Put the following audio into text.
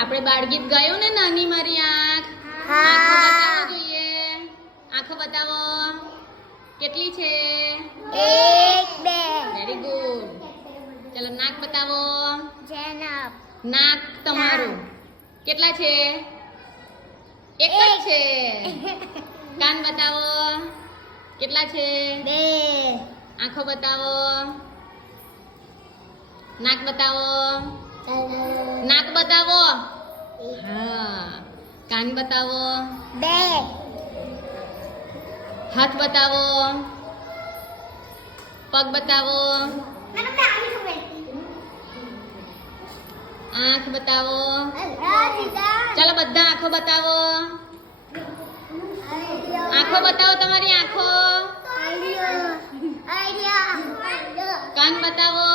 આપણે બાળગીત ગાયું ને નાની મારી આંખ. આંખો બતાવો જોઈએ. આંખો બતાવો. કેટલી છે? 1 2 વેરી ગુડ. ચલો નાક બતાવો. જેનપ નાક તમારું કેટલા છે? એક જ છે. કાન બતાવો. કેટલા છે? 2 આંખો બતાવો. નાક બતાવો. નાક બતાવો. હા. કાન બતાવો. 2 હાથ બતાવો. પગ બતાવો. આંખ બતાવો. ચાલો બધા આંખો બતાવો. આંખો બતાવો તમારી આંખો. કાન બતાવો.